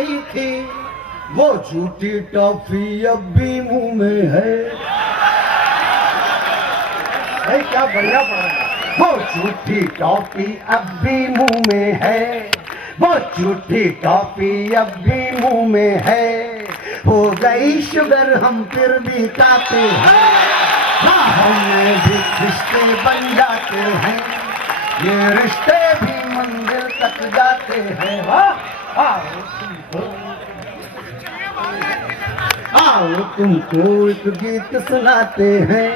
ही थी, वो झूठी टॉफी अब भी मुंह में है। भाई क्या बढ़िया पढ़ा है। वो झूठी टॉफी अब भी मुंह में है, वो झूठी टॉफी अब भी मुंह में है। हो गई शुगर हम फिर भी खाते हैं, हमें भी रिश्ते बन जाते हैं, ये रिश्ते भी मंजिल तक जाते हैं। आओ तुमको एक गीत सुनाते हैं,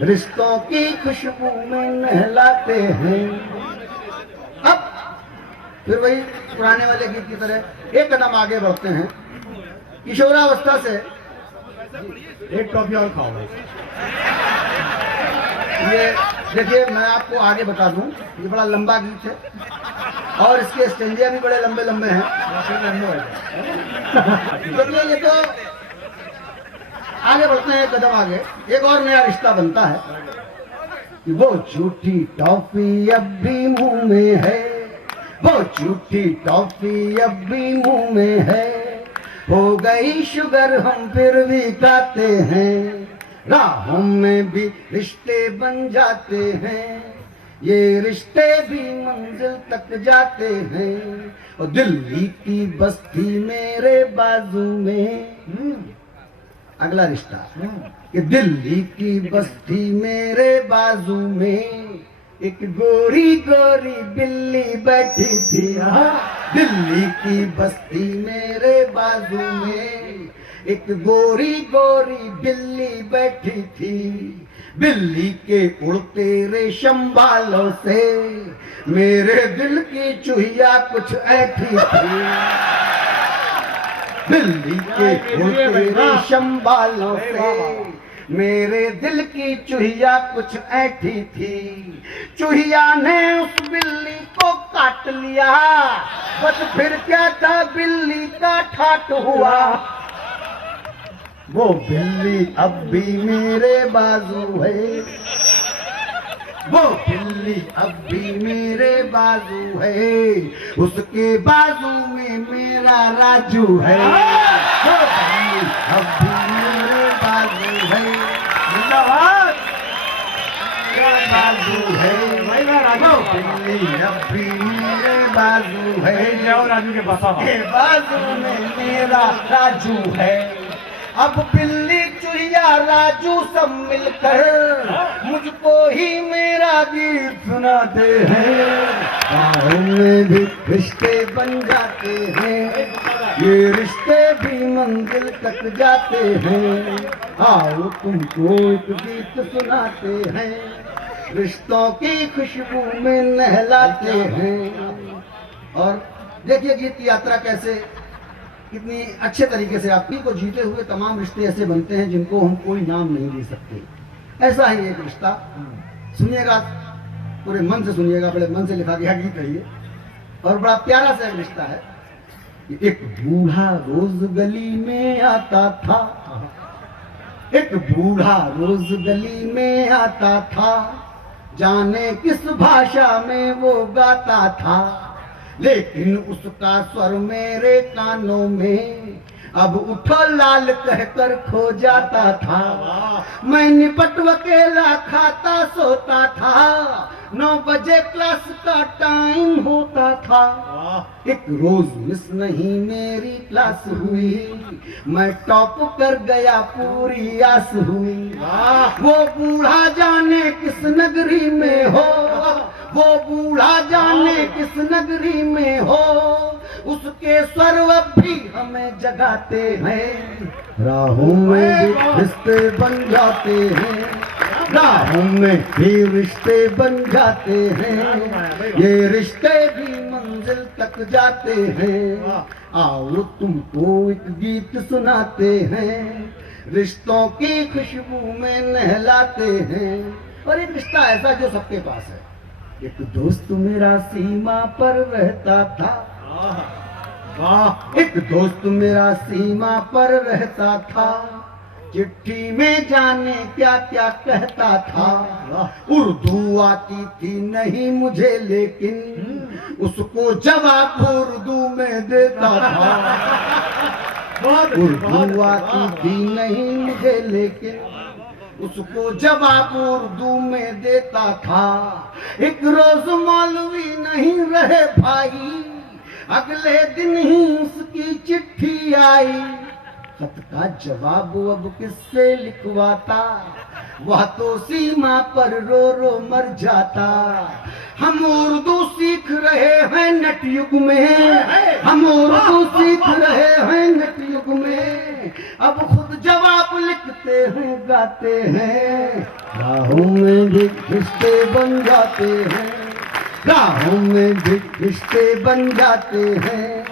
रिश्तों की खुशबू में नहलाते हैं। अब फिर वही पुराने वाले गीत की तरह एक कदम आगे बढ़ते हैं। किशोरावस्था से एक टॉफी और खाओ। ये देखिए, मैं आपको आगे बता दूं, ये बड़ा लंबा गीत है और इसके स्टेंजिया भी बड़े लंबे लंबे हैं। देखिए, ये तो आगे बढ़ते हैं, एक कदम आगे एक और नया रिश्ता बनता है कि वो झूठी टॉफी अब भी मुंह में है, वो झूठी टॉफी अब भी मुंह में है। हो गई शुगर हम फिर भी खाते हैं, राहों में भी रिश्ते बन जाते हैं, ये रिश्ते भी मंजिल तक जाते हैं। और दिल्ली की बस्ती मेरे बाजू में, अगला रिश्ता कि दिल्ली की बस्ती मेरे बाजू में एक गोरी गोरी बिल्ली बैठी थी। दिल्ली की बस्ती मेरे बाजू में एक गोरी गोरी बिल्ली बैठी थी, बिल्ली के उड़ते रेशम बालों से मेरे दिल की चूहिया कुछ ऐठी थी। दिल्ली के उड़ते रेशम बालों से मेरे दिल की चूहिया कुछ ऐठी थी। चूहिया ने उस बिल्ली को काट लिया, बस फिर क्या था, बिल्ली का ठाट हुआ। वो बिल्ली अब भी मेरे बाजू है, वो बिल्ली अब भी मेरे बाजू है, उसके बाजू में मेरा राजू है। वो बिल्ली अब भी मेरे बाजू है, जिंदाबाद मेरा बाजू है। वो बिल्ली अब भी मेरे बाजू है, जाओ राजू के पास आओ। के बाजू में मेरा राजू है। अब बिल्ली चूहिया राजू सब मिलकर मुझको ही मेरा गीत सुनाते हैं। गाँव में भी रिश्ते बन जाते हैं, ये रिश्ते भी मंजिल तक जाते हैं। आओ तुमको एक गीत सुनाते हैं, रिश्तों की खुशबू में नहलाते हैं। और देखिए गीत की यात्रा कैसे कितनी अच्छे तरीके से आपकी को जीते हुए तमाम रिश्ते ऐसे बनते हैं जिनको हम कोई नाम नहीं दे सकते। ऐसा ही एक रिश्ता, सुनिएगा, पूरे मन से सुनिएगा, बड़े मन से लिखा गया गीत है ये, और बड़ा प्यारा सा एक रिश्ता है। एक बूढ़ा रोज गली में आता था, एक बूढ़ा रोज गली में आता था, जाने किस भाषा में वो गाता था, लेकिन उसका स्वर मेरे कानों में अब उठो लाल कहकर खो जाता था। मैं निपट अकेला खाता सोता था, 9 बजे क्लास का टाइम होता था। एक रोज मिस नहीं मेरी क्लास हुई, मैं टॉप कर गया पूरी आस हुई। वो बूढ़ा जाने किस नगरी में हो, वो बूढ़ा जाने किस नगरी में हो, उसके स्वर अब भी हमें जगाते हैं। राहों में भी रिश्ते बन जाते हैं, राहों में भी रिश्ते बन जाते हैं, ये रिश्ते भी मंजिल तक जाते हैं। आओ तुमको एक गीत सुनाते हैं, रिश्तों की खुशबू में नहलाते हैं। और एक रिश्ता ऐसा जो सबके पास है। एक दोस्त मेरा सीमा पर रहता था, एक दोस्त मेरा सीमा पर रहता था, चिट्ठी में जाने क्या क्या कहता था। उर्दू आती थी नहीं मुझे, लेकिन उसको जवाब उर्दू में देता था। बहुत अच्छे, बहुत उर्दू अच्छे, आती वाह, थी नहीं मुझे, लेकिन उसको जवाब उर्दू में देता था। एक रोज मौलवी नहीं रहे भाई, अगले दिन ही उसकी चिट्ठी आई। खत का जवाब अब किससे लिखवाता, वह तो सीमा पर रो रो मर जाता। हम उर्दू सीख रहे हैं नेट युग में, हम उर्दू सीख रहे हैं नेट युग में, अब खुद जवाब लिखते हैं गाते हैं। राहों में भी रिश्ते बन जाते हैं, राहों में भी रिश्ते बन जाते हैं,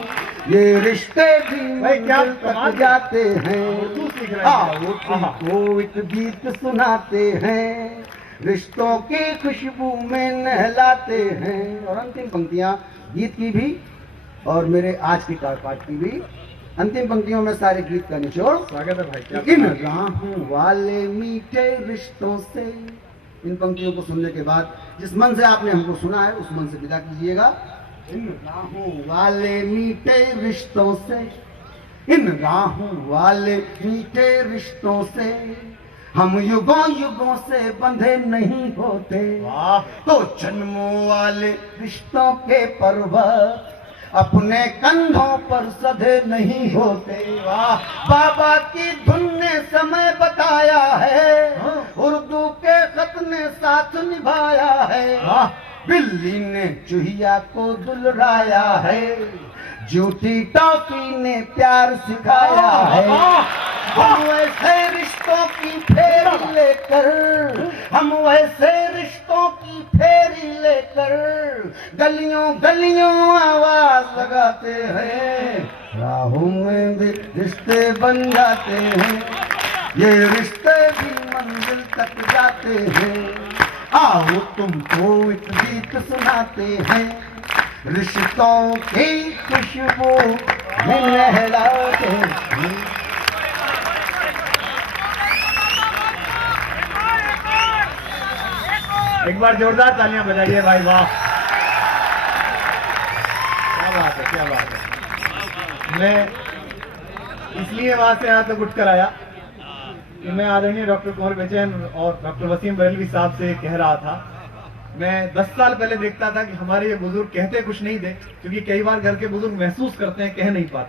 ये रिश्ते भी भाई क्या मंजिल कमाल तक जाते हैं। उर्दू सीख रहे हैं। आओ आहा। तुमको एक गीत सुनाते हैं, रिश्तों की खुशबू में नहलाते हैं। और अंतिम पंक्तियां गीत की भी और मेरे आज की पाठ की भी, अंतिम पंक्तियों में सारे गीत का निचोड़। स्वागत है भाई, क्या इन बात है। राहों वाले मीठे रिश्तों से, इन पंक्तियों को सुनने के बाद जिस मन से आपने हमको सुना है उस मन से विदा कीजिएगा। इन राहों वाले मीठे रिश्तों से, इन राहों वाले मीठे रिश्तों से, हम युगों युगों से बंधे नहीं होते। वाह, तो जन्मों वाले रिश्तों के पर्वत अपने कंधों पर सधे नहीं होते। वाह, बाबा की धुन ने समय बताया है, उर्दू के खत ने साथ निभाया है। वाह, बिल्ली ने चूहिया को दुलराया है, झूठी टॉफी ने प्यार सिखाया है। हम वैसे रिश्तों की फेरी लेकर, हम वैसे रिश्तों की फेरी लेकर गलियों गलियों आवाज लगाते हैं। राहों में भी रिश्ते बन जाते हैं, ये रिश्ते भी मंजिल तक जाते हैं। आओ तुमको एक गीत सुनाते हैं, रिश्तों की खुशबू में नहलाते हैं। एक बार जोरदार तालियां बजाइए भाई, वाह, क्या बात है, क्या बात है। मैं इसलिए वहां से यहाँ तक उठ कर आया कि मैं आदरणीय डॉक्टर कुंवर बेचैन और डॉक्टर वसीम बरेलवी साहब से कह रहा था, मैं 10 साल पहले देखता था कि हमारे ये बुजुर्ग कहते कुछ नहीं थे, क्योंकि कई बार घर के बुजुर्ग महसूस करते हैं, कह नहीं पाते।